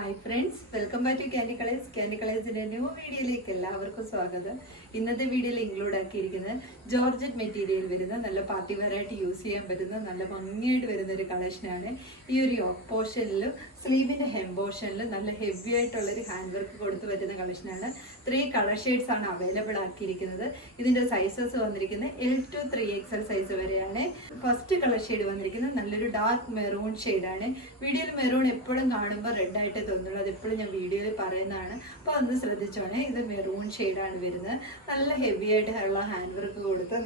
Hi friends, welcome back to Candy Colours. Candy കളേഴ്സിന്റെ new വീഡിയോയിലേക്ക് എല്ലാവർക്കും സ്വാഗതം. ഇന്നത്തെ വീഡിയോയിൽ ഇൻക്ലൂഡ് ആക്കിയിരിക്കുന്നത് ജോർജറ്റ് മെറ്റീരിയൽ വരുന്ന നല്ല പാർട്ടി വെയർ ആയിട്ട് യൂസ് ചെയ്യാൻ പറ്റുന്ന നല്ല ഭംഗിയായിട്ട് വരുന്ന ഒരു കളക്ഷനാണ്. ഈ ഒരു യോക്ക് പോർഷനിലും സ്ലീവിന്റെ ഹെം പോർഷനിലും നല്ല ഹെവി ആയിട്ടുള്ളൊരു ഹാൻഡ് വർക്ക് കൊടുത്ത് പറ്റുന്ന കളക്ഷനാണ്. 3 കളർ ഷെയ്ഡ്സ് ആണ് അവൈലബിൾ ആക്കിയിരിക്കുന്നത്. ഇതിന്റെ സൈസസ് വന്നിരിക്കുന്നത് L to 3XL സൈസ് വരെയാണ്. ഫസ്റ്റ് കളർ ഷെയ്ഡ് വന്നിരിക്കുന്നത് നല്ലൊരു ഡാർക്ക് മെറൂൺ ഷെയ്ഡാണ്. വീഡിയോയിൽ മെറൂൺ എപ്പോഴും കാണുമ്പോൾ റെഡ് ആയിട്ട് തോന്നുള്ളൂ, അതെപ്പോഴും ഞാൻ വീഡിയോയിൽ പറയുന്നതാണ്. അപ്പോൾ അതൊന്ന് ശ്രദ്ധിച്ചോണേ. ഇത് മെറൂൺ ഷെയ്ഡാണ് വരുന്നത്. നല്ല ഹെവി ആയിട്ട് ഉള്ള ഹാൻഡ് വർക്ക് കൊടുത്ത്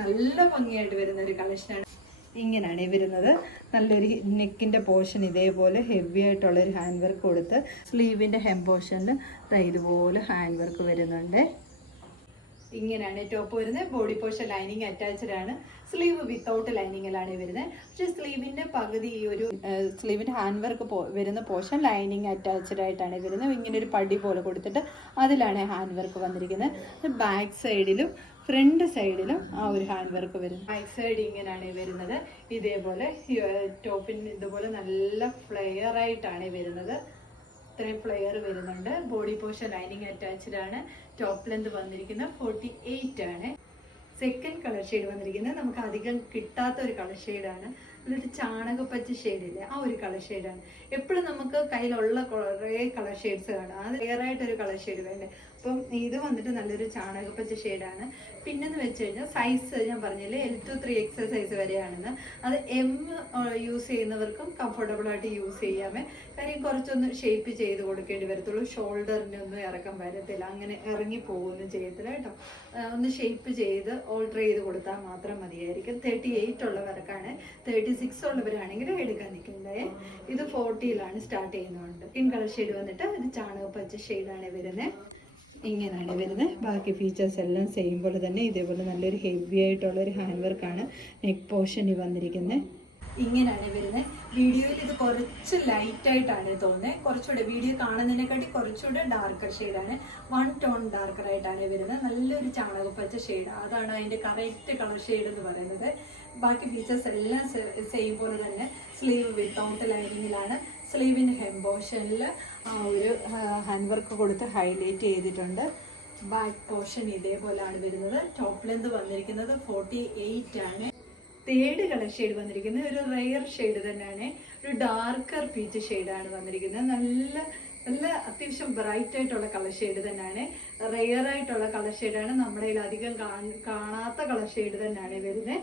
നല്ല ഭംഗിയായിട്ട് വരുന്ന ഒരു കളക്ഷനാണ്. ഇങ്ങനെയാണ് വരുന്നത്. നല്ലൊരു നെക്കിൻ്റെ പോർഷൻ ഇതേപോലെ ഹെവി ആയിട്ടുള്ളൊരു ഹാൻഡ് വർക്ക് കൊടുത്ത് സ്ലീവിൻ്റെ ഹെം പോർഷനിൽ ഇതുപോലെ ഹാൻഡ് വർക്ക് വരുന്നുണ്ട്. ഇങ്ങനെയാണ് ടോപ്പ് വരുന്നത്. ബോഡി പോർഷൻ ലൈനിങ് അറ്റാച്ച്ഡ് ആണ്. സ്ലീവ് വിത്തൗട്ട് ലൈനിങ്ങിലാണ് വരുന്നത്. പക്ഷേ സ്ലീവിന്റെ പകുതി ഈ ഒരു സ്ലീവിന്റെ ഹാൻഡ് വർക്ക് വരുന്ന പോർഷൻ ലൈനിങ് അറ്റാച്ച്ഡ് ആയിട്ടാണ് വരുന്നത്. ഇങ്ങനെ ഒരു പടി പോലെ കൊടുത്തിട്ട് അതിലാണ് ഹാൻഡ് വർക്ക് വന്നിരിക്കുന്നത്. ബാക്ക് സൈഡിലും ഫ്രണ്ട് സൈഡിലും ആ ഒരു ഹാൻഡ് വർക്ക് വരുന്നു. ബാക്ക് സൈഡ് ഇങ്ങനെയാണ് വരുന്നത്. ഇതേപോലെ ടോപ്പിന് ഇതുപോലെ നല്ല ഫ്ലെയർ ആയിട്ടാണ് വരുന്നത്. ഇത്രയും ഫ്ലെയർ വരുന്നുണ്ട്. ബോഡി പോർഷൻ ലൈനിങ് അറ്റാച്ച്ഡ് ആണ്. ടോപ്പ് ലെന്ത് വന്നിരിക്കുന്നത് 48 ആണ്. സെക്കൻഡ് കളർ ഷെയ്ഡ് വന്നിരിക്കുന്നത് നമുക്ക് അധികം കിട്ടാത്ത ഒരു കളർ ഷെയ്ഡാണ്. അതൊരു ചാണകപ്പച്ച ഷെയ്ഡില്ലേ, ആ ഒരു കളർ ഷെയ്ഡാണ്. എപ്പോഴും നമുക്ക് കയ്യിലുള്ള കുറേ കളർ ഷെയ്ഡ്സ് കാണാം. അത് ക്ലിയർ ആയിട്ടൊരു കളർ ഷെയ്ഡ് വേണ്ടേ. അപ്പം ഇത് വന്നിട്ട് നല്ലൊരു ചാണകപ്പച്ച ഷെയ്ഡാണ്. പിന്നെന്ന് വെച്ച് കഴിഞ്ഞാൽ സൈസ് ഞാൻ പറഞ്ഞില്ലേ L to 3XL സൈസ് വരെയാണെന്ന്. അത് M യൂസ് ചെയ്യുന്നവർക്കും കംഫർട്ടബിൾ ആയിട്ട് യൂസ് ചെയ്യാമേ. കാര്യം കുറച്ചൊന്ന് ഷേപ്പ് ചെയ്ത് കൊടുക്കേണ്ടി വരത്തുള്ളൂ. ഷോൾഡറിനൊന്നും ഇറക്കം വരത്തില്ല, അങ്ങനെ ഇറങ്ങി പോകുകയൊന്നും ചെയ്യത്തില്ല കേട്ടോ. ഒന്ന് ഷേപ്പ് ചെയ്ത് ഓൾട്ടർ ചെയ്ത് കൊടുത്താൽ മാത്രം മതിയായിരിക്കും. 38 ഉള്ളവർക്കാണ്. 36 ഉള്ളവരാണെങ്കിൽ എടുക്കാൻ നിൽക്കുന്നത്. ഇത് 40ലാണ് സ്റ്റാർട്ട് ചെയ്യുന്നുണ്ട്. സ്കിൻ കളർ ഷെയ്ഡ് വന്നിട്ട് ഒരു ചാണകപ്പച്ച ഷെയ്ഡാണ് വരുന്നത്. ഇങ്ങനെയാണ് വരുന്നത്. ബാക്കി ഫീച്ചേഴ്സ് എല്ലാം സെയിം പോലെ തന്നെ ഇതേപോലെ നല്ലൊരു ഹെവി ആയിട്ടുള്ളൊരു ഹാൻഡ് വർക്കാണ് നെക്ക് പോർഷനിൽ വന്നിരിക്കുന്നത്. ഇങ്ങനെയാണ് വരുന്നത്. വീഡിയോയിൽ ഇത് കുറച്ച് ലൈറ്റ് ആയിട്ടാണ് തോന്നുന്നത്. കുറച്ചുകൂടെ വീഡിയോ കാണുന്നതിനെക്കാട്ടി കുറച്ചുകൂടെ ഡാർക്കർ ഷെയ്ഡാണ്. 1 ടോൺ ഡാർക്കർ ആയിട്ടാണ് വരുന്നത്. നല്ലൊരു ചാണകപ്പച്ച ഷെയ്ഡ്, അതാണ് അതിൻ്റെ കറക്റ്റ് കളർ ഷെയ്ഡ് എന്ന് പറയുന്നത്. ബാക്കി ഫീച്ചേഴ്സ് എല്ലാം സെയിം പോലെ തന്നെ സ്ലീവ് വിത്തൗട്ട് ലൈനിങ്ങിലാണ്. സ്ലീവിൻ്റെ ഹെം പോർഷനിൽ ഒരു ഹാൻഡ് വർക്ക് കൊടുത്ത് ഹൈലൈറ്റ് ചെയ്തിട്ടുണ്ട്. ബാക്ക് പോർഷൻ ഇതേപോലെയാണ് വരുന്നത്. ടോപ്പ് ലെന്ത് വന്നിരിക്കുന്നത് 48 ആണ്. തേർഡ് കളർ ഷെയ്ഡ് വന്നിരിക്കുന്നത് ഒരു റെയർ ഷെയ്ഡ് തന്നെയാണ്. ഒരു ഡാർക്കർ പീച്ച് ഷെയ്ഡാണ് വന്നിരിക്കുന്നത്. നല്ല അത്യാവശ്യം ബ്രൈറ്റ് ആയിട്ടുള്ള കളർ ഷെയ്ഡ് തന്നെയാണ്. റെയർ ആയിട്ടുള്ള കളർ ഷെയ്ഡാണ്. നമ്മുടെ കയ്യിൽ അധികം കാണാത്ത കളർ ഷെയ്ഡ് തന്നെയാണ് വരുന്നത്.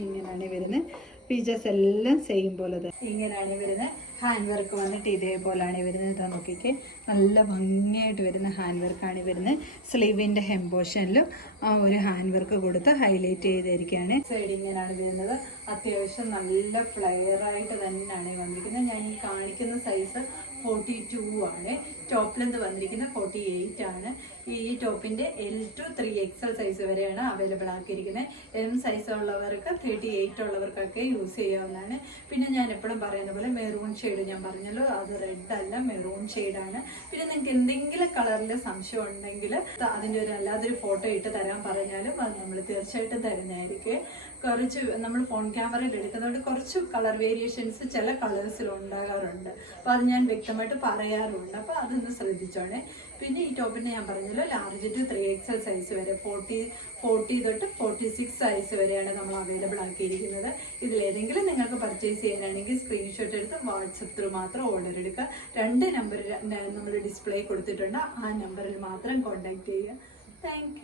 ഇങ്ങനെയാണ് വരുന്നത്. ഫീച്ചേഴ്സ് എല്ലാം സെയിം പോലെ തന്നെ ഇങ്ങനെയാണ് വരുന്നത്. ഹാൻഡ് വർക്ക് വന്നിട്ട് ഇതേപോലെയാണ് വരുന്നത്. നോക്കിക്കേ, നല്ല ഭംഗിയായിട്ട് വരുന്ന ഹാൻഡ് വർക്കാണ് വരുന്നത്. സ്ലീവിൻ്റെ ഹെം പോർഷനിലും ആ ഒരു ഹാൻഡ് വർക്ക് കൊടുത്ത് ഹൈലൈറ്റ് ചെയ്തിരിക്കുകയാണ്. സൈഡ് ഇങ്ങനെയാണ് വരുന്നത്. അത്യാവശ്യം നല്ല ഫ്ലെയർ ആയിട്ട് തന്നെയാണ് വന്നിരിക്കുന്നത്. ഞാൻ ഈ കാണിക്കുന്ന സൈസ് 42 ആണ്. ടോപ്പ് ലെന്ത് വന്നിരിക്കുന്നത് 48 ആണ്. ഈ ടോപ്പിന്റെ L to 3XL സൈസ് വരെയാണ് അവൈലബിൾ ആക്കിയിരിക്കുന്നത്. M സൈസ് ഉള്ളവർക്ക് 38 ഉള്ളവർക്കൊക്കെ യൂസ് ചെയ്യാവുന്നതാണ്. പിന്നെ ഞാൻ എപ്പോഴും പറയുന്ന പോലെ മെറൂൺ ഷെയ്ഡ് ഞാൻ പറഞ്ഞല്ലോ, അത് റെഡ് അല്ല, മെറൂൺ ഷെയ്ഡാണ്. പിന്നെ നിങ്ങൾക്ക് എന്തെങ്കിലും കളറിൽ സംശയം ഉണ്ടെങ്കിൽ അതിൻ്റെ അല്ലാതൊരു ഫോട്ടോ ഇട്ട് തരാൻ പറഞ്ഞാലും അത് നമ്മൾ തീർച്ചയായിട്ടും തരുന്നതായിരിക്കും. കുറച്ച് നമ്മൾ ഫോൺ ക്യാമറയിൽ എടുക്കുന്നതുകൊണ്ട് കുറച്ച് കളർ വേരിയേഷൻസ് ചില കളേഴ്സിൽ ഉണ്ടാകാറുണ്ട്. അപ്പോൾ അത് ഞാൻ വ്യക്തമായിട്ട് പറയാറുണ്ട്. അപ്പോൾ അതൊന്ന് ശ്രദ്ധിച്ചോണേ. പിന്നെ ഈ ടോപ്പിന് ഞാൻ പറഞ്ഞല്ലോ ലാർജ് ടു 3XL സൈസ് വരെ 40 തൊട്ട് 46 സൈസ് വരെയാണ് നമ്മൾ അവൈലബിൾ ആക്കിയിരിക്കുന്നത്. ഇതിലേതെങ്കിലും നിങ്ങൾക്ക് പർച്ചേസ് ചെയ്യാനാണെങ്കിൽ സ്ക്രീൻഷോട്ട് എടുത്ത് വാട്സപ്പ് ത്രൂ മാത്രം ഓർഡർ എടുക്കുക. 2 നമ്പർ നമ്മൾ ഡിസ്പ്ലേ കൊടുത്തിട്ടുണ്ട്. ആ നമ്പറിൽ മാത്രം കോൺടാക്ട് ചെയ്യുക. താങ്ക്